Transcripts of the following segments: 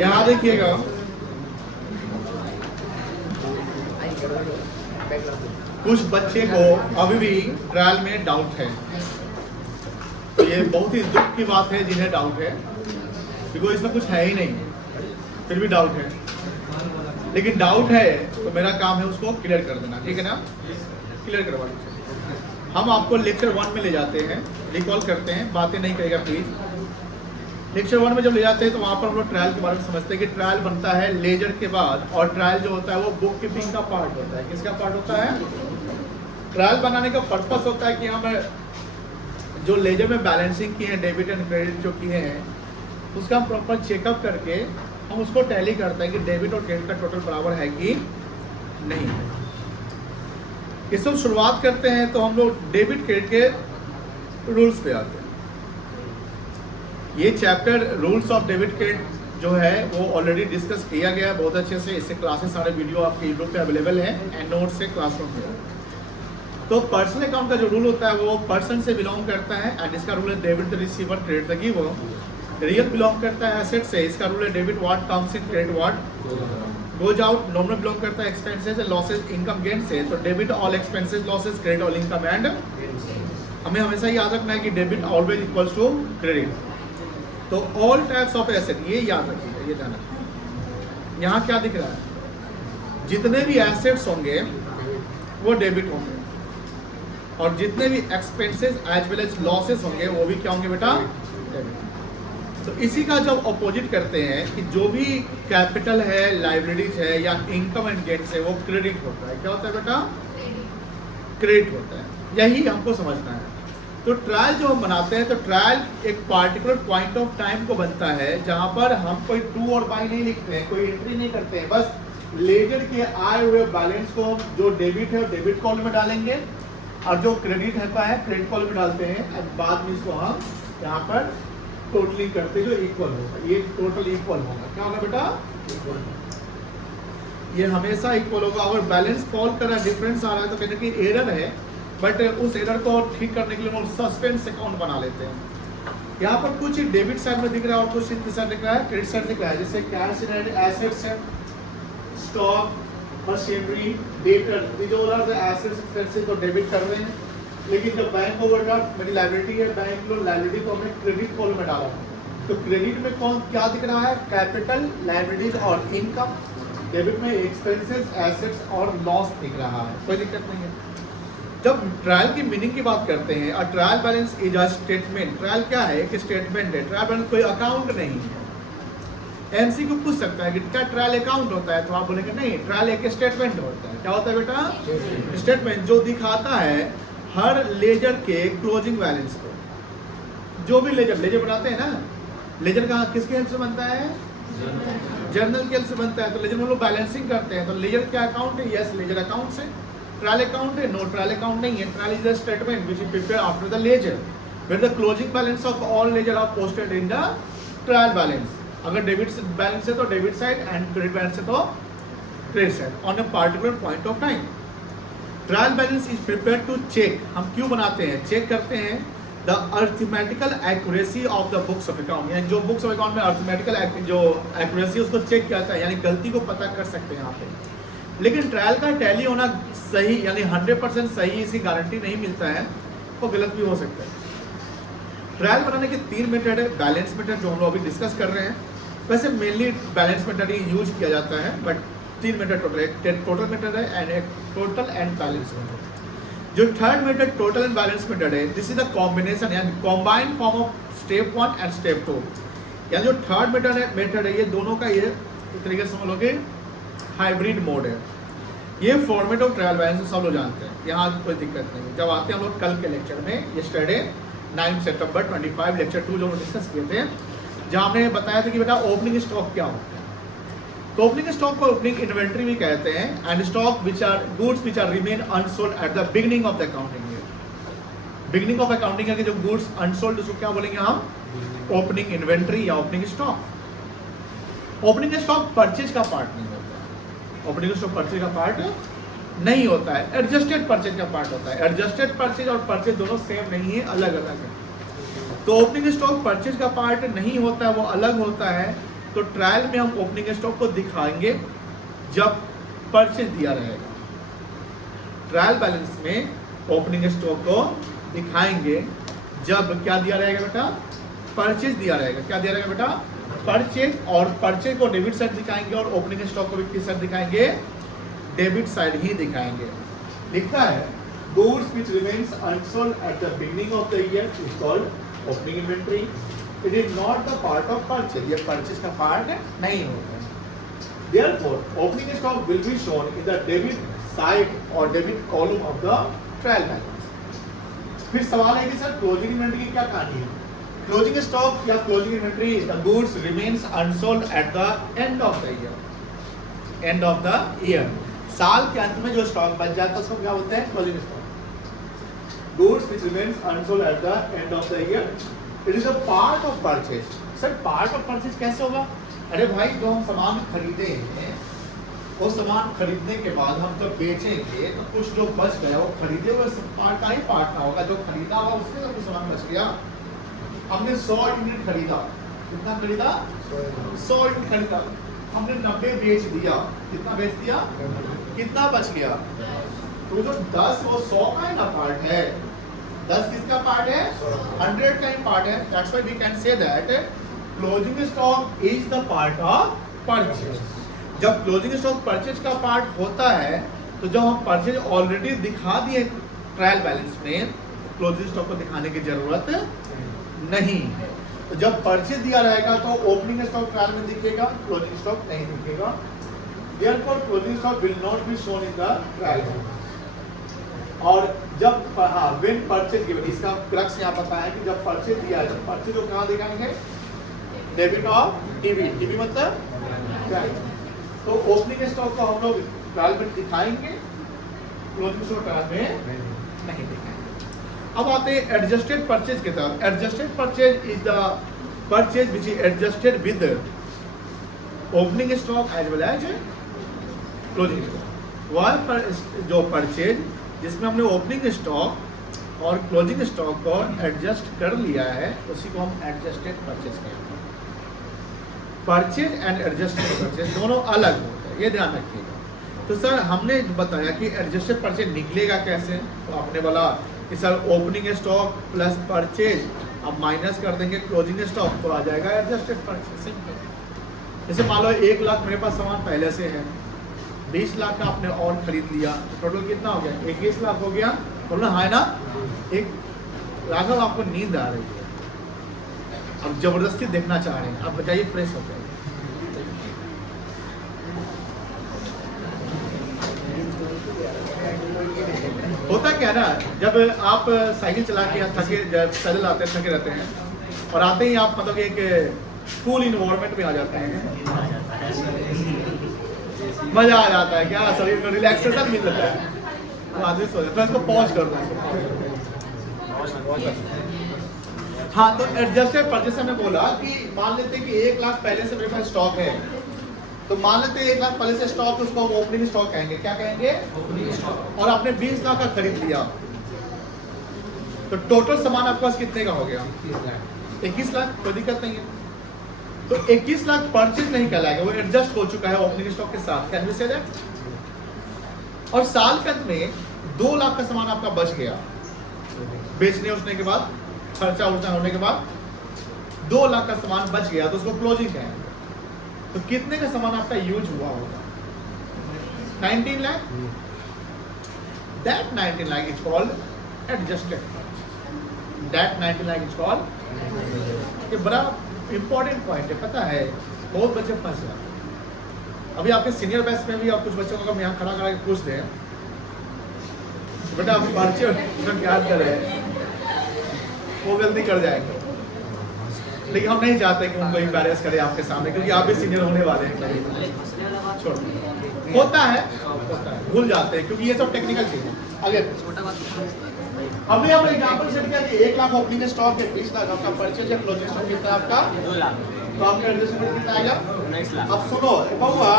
यहाँ देखिएगा, कुछ बच्चे को अभी भी ट्रायल में डाउट है। तो ये बहुत ही दुख की बात है जिन्हें डाउट है, क्योंकि इसमें कुछ है ही नहीं, फिर भी डाउट है। लेकिन डाउट है तो मेरा काम है उसको क्लियर कर देना, ठीक है ना? क्लियर करवा दीजिए। हम आपको लेक्चर 1 में ले जाते हैं, रिकॉल करते हैं, बातें नहीं करेगा प्लीज। लेक्चर 1 में जब ले जाते हैं तो वहाँ पर हम लोग ट्रायल के बारे में समझते हैं कि ट्रायल बनता है लेजर के बाद, और ट्रायल जो होता है वो बुक कीपिंग का पार्ट होता है। किसका पार्ट होता है? ट्रायल बनाने का पर्पस होता है कि हम जो लेजर में बैलेंसिंग किए हैं, डेबिट एंड क्रेडिट जो किए हैं, उसका हम प्रॉपर चेकअप करके हम उसको टैली करते हैं कि डेबिट और क्रेडिट का टोटल बराबर है कि नहीं है। इससे शुरुआत करते हैं तो हम लोग डेबिट क्रेडिट के रूल्स पे आते हैं। ये chapter rules of debit credit जो है वो ऑलरेडी डिस्कस किया गया है बहुत अच्छे से। इससे क्लासेस सारे वीडियो आपके यूट्यूब पे अवेलेबल है एंड नोट्स से क्लासरूम में। तो पर्सनल अकाउंट का जो रूल होता है वो पर्सन से बिलोंग करता है एंड इसका रूल है debit the receiver credit the giver. Real belong करता है एसेट से, इसका रूल है debit what comes in credit what goes out. Nominal belong करता है expenses and losses income gain से, तो debit all expenses losses credit all income and. हमें हमेशा याद रखना है कि debit always equals to credit. तो ऑल टाइप्स ऑफ एसेट, ये याद रखिएगा, ये ध्यान रखिएगा। यहाँ क्या दिख रहा है? जितने भी एसेट्स होंगे वो डेबिट होंगे, और जितने भी expenses as well as losses होंगे वो भी क्या होंगे बेटा? डेबिट। तो इसी का जब अपोजिट करते हैं कि जो भी कैपिटल है, लाइबिलिटीज है या इनकम एंड गेन है वो क्रेडिट होता है। क्या होता है बेटा? क्रेडिट होता है। यही हमको समझना है। तो ट्रायल जो हम बनाते हैं, तो ट्रायल एक पार्टिकुलर पॉइंट ऑफ टाइम को बनता है जहां पर हम कोई टू और बाई नहीं लिखते हैं, कोई एंट्री नहीं करते हैं, बस लेजर के आए हुए बैलेंस को जो डेबिट है डेबिट कॉलम में डालेंगे और जो क्रेडिट होता है क्रेडिट कॉलम में डालते हैं, और बाद में इसको हम यहाँ पर टोटलिंग करते जो इक्वल होगा, ये टोटल इक्वल होगा। क्या होगा बेटा? इक्वल। ये हमेशा इक्वल होगा। अगर बैलेंस फॉल कर रहा है, डिफरेंस आ रहा है, तो कहने की एरर है, बट उस एरर को ठीक करने के लिए हम सस्पेंस अकाउंट बना लेते हैं। यहाँ पर कुछ डेबिट साइड में दिख रहा है और कुछ इस साइड दिख रहा है, क्रेडिट साइड दिख रहा है। जैसे कैश इन एसेट्स है, स्टॉक, मशीनरी, डेटर, जो एसेट्स एक्सपेंसेस को डेबिट कर रहे हैं। लेकिन जब बैंक ओवरड्राफ्ट मेरी लायबिलिटी है, बैंक लो लायबिलिटी को हमने क्रेडिट कॉलम में डाला, तो क्रेडिट में कौन क्या दिख रहा है? कैपिटल, लायबिलिटीज और इनकम। डेबिट में एक्सपेंसेस, एसेट्स और लॉस दिख रहा है। कोई दिक्कत नहीं है। जब ट्रायल की मीनिंग की बात करते हैं, और trial balance is a statement. Trial क्या है? एक स्टेटमेंट है। ट्रायल बैलेंस कोई अकाउंट नहीं है। एमसीक्यू पूछ सकता है कि क्या ट्रायल अकाउंट होता है, तो आप बोलेंगे नहीं, ट्रायल एक स्टेटमेंट होता है। क्या होता है बेटा? स्टेटमेंट, जो दिखाता है हर लेजर के क्लोजिंग बैलेंस को। जो भी लेजर बनाते हैं ना, लेजर का किसके हेल्प से बनता है? जर्नल के हेल्प से बनता है। तो लेजर में लोग बैलेंसिंग करते हैं, तो लेजर क्या अकाउंट है? यस, लेजर अकाउंट से। ट्रायल अकाउंट है? नो, ट्रायल अकाउंट नहीं है। Trial is a statement which is prepared after the ledger where the closing balance of all ledger are posted in the trial balance. अगर debit balance है तो debit side, and credit balance है तो credit side on a particular point of time. Trial balance is prepare to check. हम क्यों बनाते हैं? Check करते हैं the arithmetical accuracy of the books of account. यानी जो बुक्स ऑफ अकाउंट में अर्थमेटिकल जो एक्यूरेसी उसको चेक किया जाता है, यानी गलती को पता कर सकते हैं यहाँ पे। लेकिन ट्रायल का टैली होना सही, यानी 100% सही, इसकी गारंटी नहीं मिलता है, वो गलत भी हो सकता है। ट्रायल बनाने के 3 मेथड है। बैलेंस मेथड जो हम लोग अभी डिस्कस कर रहे हैं, वैसे मेनली बैलेंस मेथड ही यूज किया जाता है, बट 3 मेथड टोटल है। एक टोटल मेथड है एंड एक टोटल एंड बैलेंस मेथड। जो third method total and balance method है, दिस इज द कॉम्बिनेशन यानी combined form of step 1 and step 2। यानी जो थर्ड मेथड है ये दोनों का ये एक तरीके से समझ लो कि हाइब्रिड मोड है। ये फॉर्मेट ऑफ ट्रायल बैलेंस सब लोग जानते हैं, यहाँ कोई दिक्कत नहीं है। जब आते हैं हम लोग कल के लेक्चर में, यस्टरडे 9 सितंबर 25 लेक्चर 2 जो डिस्कस किए थे, जहाँ हमने बताया था कि बेटा ओपनिंग स्टॉक क्या होता है। तो ओपनिंग स्टॉक को ओपनिंग इन्वेंट्री भी कहते हैं, and stock which are goods which are remain unsold at the beginning of the accounting year. Beginning of accounting year के जो गुड्स अनसोल्ड उसको क्या बोलेंगे हम? ओपनिंग इन्वेंट्री या opening stock. Opening stock purchase का पार्ट नहीं होता है। ओपनिंग स्टॉक परचेज का पार्ट नहीं होता है, एडजस्टेड परचेज का पार्ट होता है। एडजस्टेड परचेज और परचेज दोनों सेम नहीं है, अलग अलग है। तो ओपनिंग स्टॉक परचेज का पार्ट नहीं होता है, वो अलग होता है। तो ट्रायल में हम ओपनिंग स्टॉक को दिखाएंगे जब परचेज दिया रहेगा। ट्रायल बैलेंस में ओपनिंग स्टॉक को दिखाएंगे जब क्या दिया रहेगा बेटा, परचेज दिया रहेगा। क्या दिया रहेगा बेटा, परचेज। और परचेज को डेबिट साइड दिखाएंगे और ओपनिंग स्टॉक को भी किस साइड दिखाएंगे, डेबिट साइड ही दिखाएंगे। लिखता है goods which remains unsold at the beginning of the year is called opening inventory. It is not the part of purchase. ये purchase का part नहीं होता है। Therefore, opening stock will be shown in the debit side or debit column of the trial balance. फिर सवाल है कि sir closing inventory की क्या कहानी है। क्लोजिंग स्टॉक या closing inventory the goods remains unsold at the end of the year. End of the year, साल के अंत में जो स्टॉक बच जाता है उसको क्या बोलते हैं, closing stock. Goods which remains unsold at the end of the year, it is a part of purchase. Sir part of purchase कैसे होगा? अरे भाई जो हम सामान खरीदे हैं, वो सामान खरीदने के बाद हम जब बेचेंगे तो कुछ जो बच गया वो खरीदे हुए पार्ट का ही पार्ट ना होगा, जो खरीदा हुआ उससे तो कुछ सामान बच गया। हमने 100 यूनिट खरीदा, कितना खरीदा, 100 यूनिट खरीदा, हमने 90 बेच दिया, कितना बेच दिया, कितना बच गया। तो जो 10 वो 100 का ही ना पार्ट है, 10 किसका पार्ट है, 100 का ही पार्ट है। That's why we can say that closing stock is the part of purchase. जब क्लोजिंग स्टॉक परचेज का पार्ट होता है तो जब हम परचेज ऑलरेडी दिखा दिए ट्रायल बैलेंस में, क्लोजिंग स्टॉक को दिखाने की जरूरत नहीं है। तो जब परचेज दिया रहेगा तो ओपनिंग स्टॉक ट्रायल में दिखेगा, क्लोजिंग स्टॉक नहीं दिखेगा। Therefore, closing stock will not be shown in the trial balance. और जब when purchase given, इसका क्रक्स यहाँ पता है कि जब परचेज दिया है, जब परचेज को कहाँ दिखाएंगे, डेबिट ऑफ टीवी। टीवी मतलब ट्रायल। तो ओपनिंग स्टॉक को हम लोग ट्रायल में दिखाएंगे, क्लोजिंग स्टॉक ट्रायल में नहीं दिखाएंगे। अब आते हैं एडजस्टेड परचेज की तरफ। Adjusted purchase is the purchase which is adjusted with opening stock as well as closing stock. वह पर जो परचेज जिसमें हमने ओपनिंग स्टॉक और क्लोजिंग स्टॉक को एडजस्ट कर लिया है उसी को हम एडजस्टेड परचेज कहते हैं। परचेज एंड एडजस्टेड परचेज दोनों अलग होते हैं, ये ध्यान रखिएगा। तो सर हमने बताया कि एडजस्टेड परचेज निकलेगा कैसे, तो आपने बोला कि sir opening stock plus purchase, अब माइनस कर देंगे क्लोजिंग स्टॉक तो आ जाएगा एडजस्टेड परचेज। सिंपल। जैसे मान लो 1 लाख मेरे पास सामान पहले से है, 20 लाख का आपने और खरीद लिया, तो टोटल कितना हो गया, 21 लाख हो गया। बोलना है ना, एक राघव आपको नींद आ रही है, अब जबरदस्ती देखना चाह रहे हैं, आप बताइए, फ्रेश हो जाइए। होता क्या ना, जब आप साइकिल चला के थके, जब पैदल आते हैं थके रहते हैं और आते ही आप मतलब एक कूल इन्वायरमेंट में आ जाते हैं, मजा आ जाता है, क्या शरीर को रिलैक्सेशन मिल जाता है, तो आदमी सो जाता है। इसको पॉज कर दो। हाँ, तो एडजस्टेड परचेज हमने बोला कि मान लेते हैं कि 1 लाख पहले से मेरे पास स्टॉक है, तो मान लेते हैं 1 लाख पहले से स्टॉक, उसको हम ओपनिंग स्टॉक कहेंगे। क्या कहेंगे, ओपनिंग स्टॉक। और आपने 20 लाख का खरीद लिया, तो टोटल सामान आपके पास कितने का हो गया, 21 लाख। कोई दिक्कत नहीं है। तो 21 लाख परचेज नहीं कहलाएगा, वो एडजस्ट हो चुका है ओपनिंग स्टॉक के साथ। Can we say that? और साल के अंत में 2 लाख का सामान आपका बच गया, बेचने उसने के बाद, खर्चा उर्चा होने के बाद 2 लाख का सामान बच गया, तो उसको क्लोजिंग कहेंगे। तो कितने का सामान आपका यूज हुआ होगा, 19 lakh. That 19 lakh is called adjusted. That 19 lakh is called. ये बड़ा इंपॉर्टेंट पॉइंट है, पता है, बहुत बच्चे फंस जाते हैं। अभी आपके सीनियर बैच में भी आप कुछ बच्चों को हम यहाँ खड़ा करा के पूछ दें, बेटा आप परचेज याद करें, वो गलती कर जाएंगे। लेकिन हम नहीं चाहते कि उनको एम्बैरेस करें आपके सामने, क्योंकि आप भी सीनियर होने वाले हैं। छोड़, होता है, भूल जाते हैं, क्योंकि ये सब टेक्निकल चीज है। आगे हमने यहाँ पर एग्जांपल सेट किया कि 1 लाख ओपनिंग स्टॉक है, 20 लाख आपका परचेज है, क्लोजिंग स्टॉक कितना आपका 2 लाख, तो आपका एडजस्टमेंट कितना आएगा 19 लाख। अब सुनो बहुआ,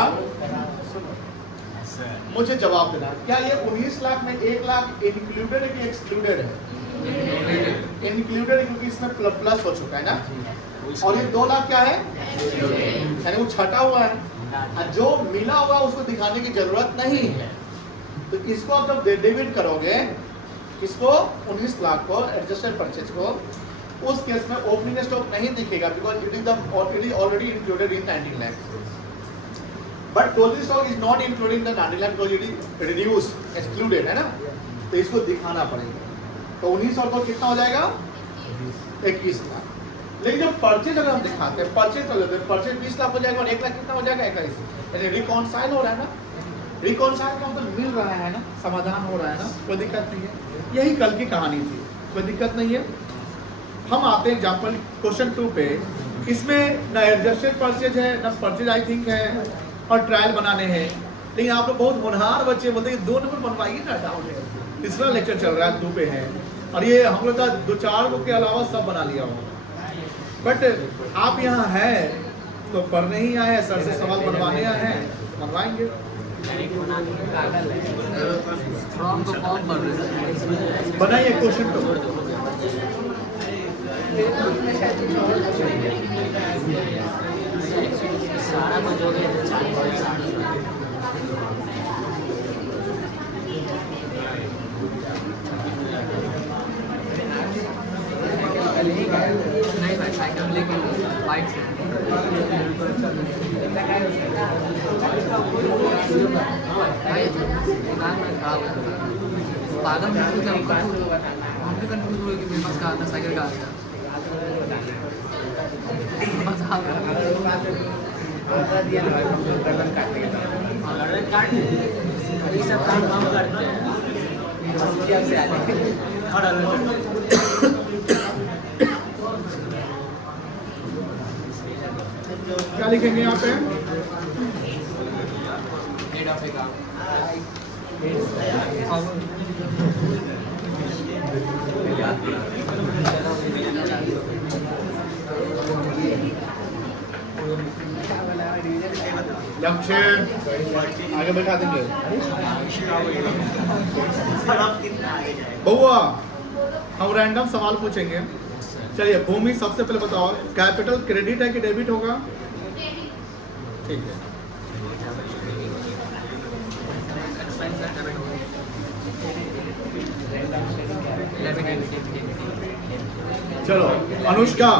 मुझे जवाब देना, क्या ये 19 लाख में 1 लाख इंक्लूडेड है कि एक्सक्लूडेड है? इंक्लूडेड क्योंकि इसमें प्लस हो चुका है ना, और ये 2 लाख क्या है यानी वो छटा हुआ है, और जो मिला हुआ उसको दिखाने की जरूरत नहीं है। तो इसको आप जब डेबिट करोगे इसको 19 लाख को एडजस्टेड परचेज को, उस केस में ओपनिंग स्टॉक नहीं दिखेगा because it is already included in 19 lakh, but closing stock is not including the 19 lakh because it is reduce excluded है ना, तो इसको दिखाना पड़ेगा। तो 19 और 2 कितना हो जाएगा 21 लाख। लेकिन जब परचेज अगर हम दिखाते हैं परचेज कर लेते हैं, परचेज 20 लाख हो जाएगा और 1 लाख कितना हो जाएगा 21, यानी रिकॉन्साइल हो रहा है ना, रिकॉन्साइल का मतलब मिल रहा है ना, समाधान हो रहा है ना, कोई दिक्कत नहीं है। यही कल की कहानी थी, कोई दिक्कत नहीं है। हम आते हैं एग्जाम्पल क्वेश्चन 2 पे, इसमें ना एडजस्टेड परचेज है ना परचेज आई थिंक है और ट्रायल बनाने हैं, लेकिन आप लोग बहुत होनहार बच्चे बोलते हैं 2 नंबर बनवाइए ना, डाउट है। तीसरा लेक्चर चल रहा है 2 पे है और ये हम लोग का 2-4 को के अलावा सब बना लिया हो, बट आप यहाँ हैं तो पढ़ने ही आए हैं, सर से सवाल बनवाने आए हैं, बनवाएंगे। बनाइए क्वेश्चन तो सारा कुछ हो गया। नहीं भाई साइकिल लेके बाइक से पागल हम भी कंफ्यूज हुए कि मेरे पास कहा था साइकिल का आता सब काम हम करते हैं क्या लिखेंगे यहाँ पे? हेड ऑफ काम लक्ष्य आगे बैठा देंगे। बउआ हम रैंडम सवाल पूछेंगे। चलिए भूमि सबसे पहले बताओ, कैपिटल क्रेडिट है कि डेबिट होगा? ठीक है, चलो अनुष्का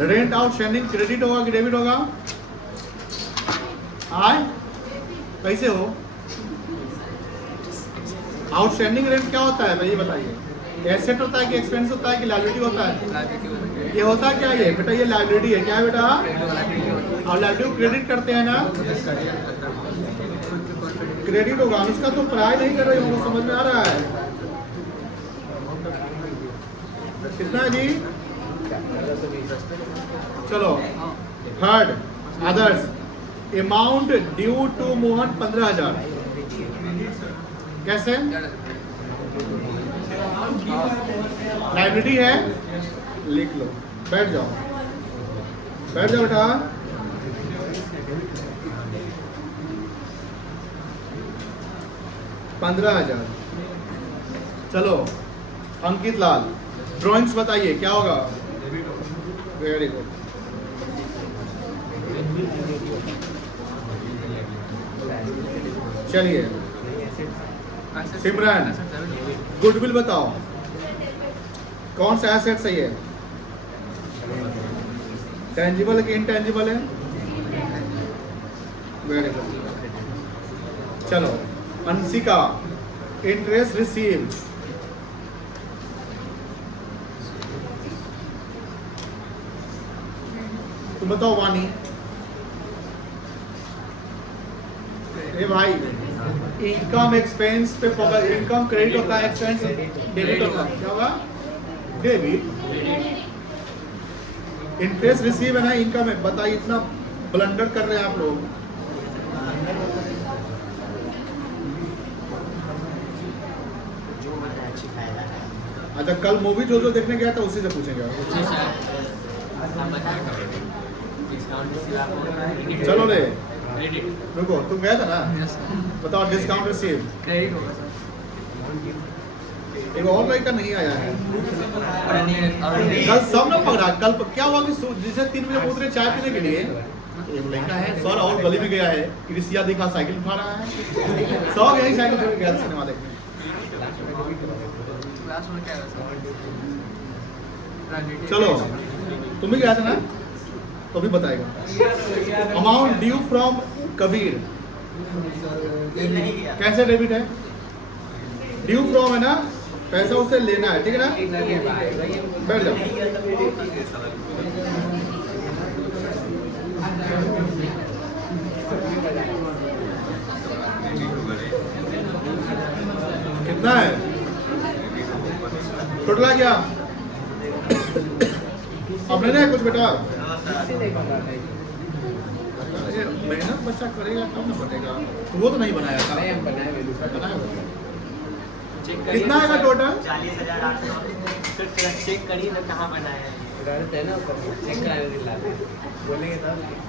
रेंट आउटस्टैंडिंग क्रेडिट होगा कि डेबिट होगा? आए कैसे हो? आउटस्टैंडिंग रेंट क्या होता है भाई ये बताइए? एसेट होता है कि एक्सपेंस होता है कि लायबिलिटी होता है? ये होता क्या है बेटा? ये लायबिलिटी है। क्या है बेटा? और लायबिलिटी क्रेडिट करते हैं ना, क्रेडिट होगा। अनुष्का तो पढ़ाई नहीं कर रही होगा, समझ में आ रहा है? कितना है जी? चलो third others, amount due to Mohan 15,000। कैसे? लाइब्रेरी है, लिख लो, बैठ जाओ, बैठ जाओ बेटा। $15,000। चलो अंकित लाल ड्राइंग्स बताइए क्या होगा? Very good. चलिए सिमरन गुडविल बताओ कौन सा एसेट सही है? टेंजिबल है कि इनटेंजिबल है? Very good. चलो अंशिका इंटरेस्ट रिसीव्ड। तुम बताओ वानी। ए भाई इनकम एक्सपेंस पे फोकस, इनकम क्रेडिट होता है, एक्सपेंस डेबिट होता है। क्या होगा? डेबिट। इंटरेस्ट रिसीव है ना, इनकम है। बताइए इतना ब्लंडर कर रहे हैं आप लोग। अच्छा कल मूवी जो जो देखने गया था उसी से पूछेंगे। चलो ले रुको, तुम गया था ना? बताओ डिस्काउंट रिसीव। क्रेडिट होगा सर। एक और लड़का नहीं आया है। और कल सब ने पकड़ा। कल क्या हुआ कि जिसे 3 बजे उठ रहे चाय पीने के लिए, एक लड़का है सर और गली में गया है, कृषिया दिखा साइकिल उठा रहा है, सब यही साइकिल छोड़ गया सिनेमा देखने। क्लास में क्या है सर? चलो तुम भी गया था ना, तो भी बताएगा। अमाउंट ड्यू फ्रॉम कबीर कैसे डेबिट है? ड्यू फ्रॉम है ना, पैसा उससे लेना है, ठीक है ना? बैठ जाओ। कितना है टोटला क्या? अब लेना है कुछ बेटा? मेहनत बच्चा करेगा तब ना बनेगा। तो वो तो नहीं बनाया था। बनाया होगा। कितना आएगा टोटल? 40,800। चेक करिए ना कहाँ बनाया है।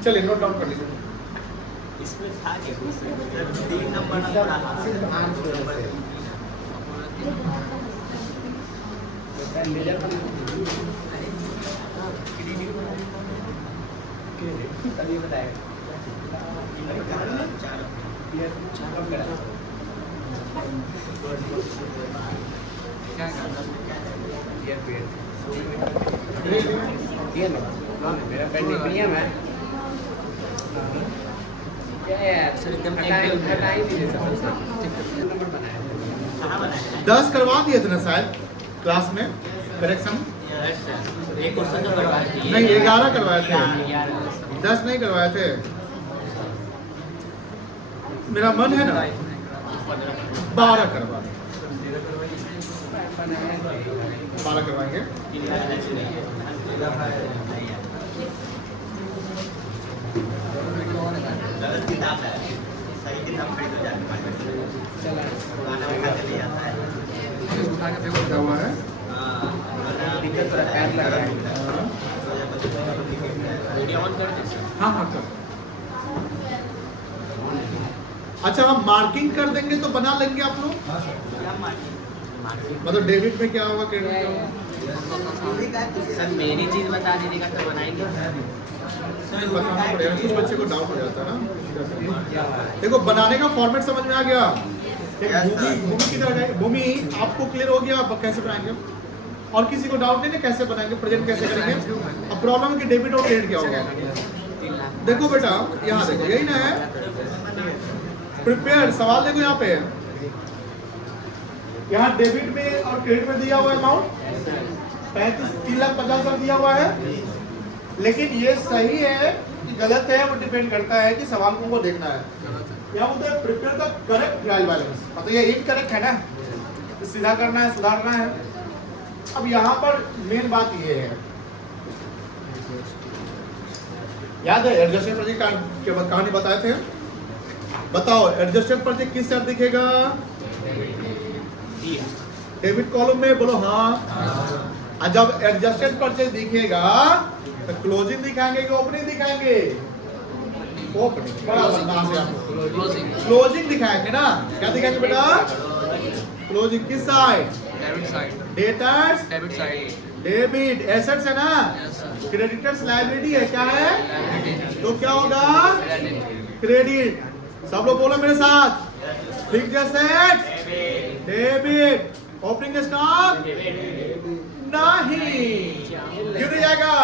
चलिए नोट डाउन कर लीजिए। इसमें था क्या? 3 नंबर क्या करना? मेरा पेन प्रीमियम है क्या यार? सर एकदम हटा ही नहीं देता नंबर बनाया। कहाँ बनाया? 10 करवा दिए थे ना शायद क्लास में करेक्शन? एक क्वेश्चन तो करवाए थे। नहीं 11 करवाए थे, 11। 10 नहीं करवाए थे। मेरा मन है ना 12 करवा दें। 12 करवाएंगे। गलत किताब है, सही किताब खरीद हो जाती है। पुराना उठा के ले जाता है। उठा के फेंको। क्या हुआ है? दिक्कत थोड़ा पैर लग रहा है। वीडियो ऑन कर दे। हाँ हाँ कर। अच्छा हम मार्किंग कर देंगे तो बना लेंगे आप लोग? मतलब डेबिट में क्या होगा, क्रेडिट में क्या होगा? सर मेरी चीज बता दीजिएगा तो बनाएंगे। बताना पड़ेगा, कुछ बच्चे को डाउट हो जाता है ना। देखो बनाने का फॉर्मेट समझ में आ गया। एक भूमि की तरह है। भूमि आपको क्लियर हो गया आप कैसे बनाएंगे? और किसी को डाउट नहीं ना कैसे बनाएंगे, प्रेजेंट कैसे करेंगे? अब प्रॉब्लम है कि डेबिट और क्रेडिट क्या होगा। देखो बेटा यहाँ देखो, यही ना है प्रिपेयर। सवाल देखो यहाँ पे, यहाँ डेबिट में और क्रेडिट में दिया हुआ अमाउंट 3,50,000 दिया हुआ है। लेकिन ये सही है कि गलत है वो डिपेंड करता है कि सवाल को देखना है। यहाँ बोलते हैं prepare the correct trial balance, मतलब ये इनकरेक्ट है ना, तो सीधा करना है, सुधारना है। अब यहाँ पर मेन बात ये है, याद है एडजस्टेड प्रोजेक्ट के कहानी बताए थे? बताओ एडजस्टेड प्रोजेक्ट किस साथ दिखेगा? डेबिट कॉलम में, बोलो हाँ। और जब एडजस्टेड परचेज दिखेगा तो क्लोजिंग दिखाएंगे कि ओपनिंग दिखाएंगे? ओपनिंग। बड़ा बदमाश है आप। क्लोजिंग दिखाएंगे ना। क्या दिखाएंगे बेटा? क्लोजिंग किस side? Debit side. Debtors debit side. Debit assets है ना, यस सर। क्रेडिटर्स लायबिलिटी है। क्या है? क्रेडिट। तो क्या होगा? क्रेडिट। सब लोग बोलो मेरे साथ। Fixed assets debit, opening stock नहीं। क्यों नहीं जाएगा?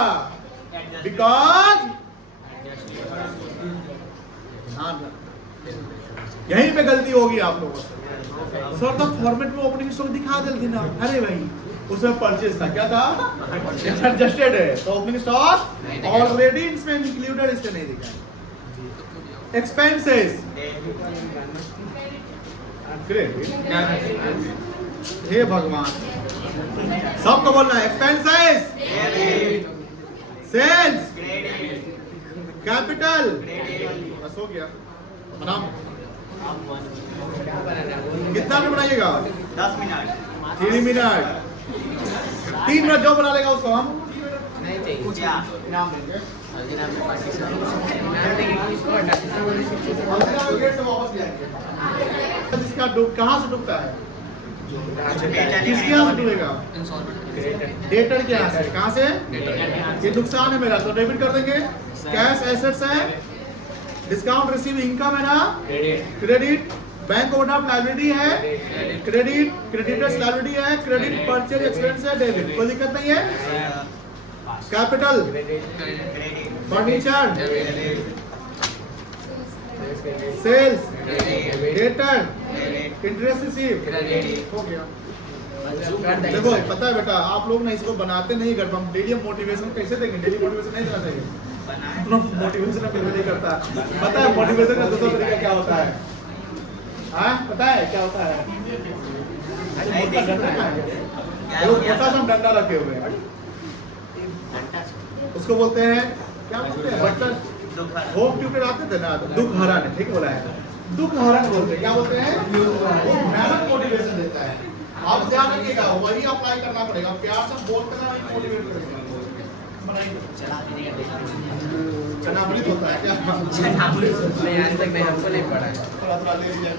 बिकॉज यहीं पे गलती होगी आप लोगों से। सर तो फॉर्मेट में ओपनिंग स्टॉक दिखा देती ना। अरे भाई उसमें परचेज था, क्या था? एडजस्टेड है तो ओपनिंग स्टॉक ऑलरेडी इसमें इंक्लूडेड, इसमें नहीं दिखा। एक्सपेंसेस हे भगवान, सबको बोलना है। एक्सपेंसेस, सेल्स, कैपिटल, बस हो गया। बनाओ कितना में बनाइएगा? 10 मिनट। 3 मिनट। 3 मिनट जो बना लेगा उसको हम नहीं चाहिए। क्या? इनाम देंगे। इसको हटा। गेट से वापस ले आएंगे। जिसका डूब कहाँ से डूबता है? किसके यहाँ से डूबेगा? इंस्टॉलमेंट डेटर के यहाँ से। कहाँ से? ये नुकसान है मेरा, तो डेबिट कर देंगे। कैश एसेट्स है, डिस्काउंट रिसीव इनकम है ना, क्रेडिट बैंक ओवरड्राफ्ट लायबिलिटी है, क्रेडिट क्रेडिटर्स लायबिलिटी है, क्रेडिट परचेज एक्सपेंस है, डेबिट। कोई दिक्कत नहीं है। Capital furniture, sales, debtor, interest receive, हो गया। देखो पता है बेटा, आप लोग ना इसको बनाते नहीं घर पर, हम डेली मोटिवेशन कैसे देंगे? डेली मोटिवेशन नहीं देना चाहिए। मोटिवेशन फिर नहीं करता। पता है मोटिवेशन का दूसरा तरीका क्या होता है? हाँ पता है क्या होता है? मोटा सा डंडा रखे हुए हैं, उसको बोलते हैं क्या बोलते हैं? बच्चा होम ट्यूटर आते थे ना, दुख हरण, ठीक बोला है, दुख हरण बोलते हैं। क्या बोलते हैं? वो भयानक मोटिवेशन देता है। आप ध्यान रखिएगा, वही अप्लाई करना पड़ेगा। प्यार से बोल कर वही मोटिवेट करेगा। चनामृत होता है क्या? नहीं आज तक नहीं, हमको नहीं पड़ा है। थोड़ा थोड़ा ले लिया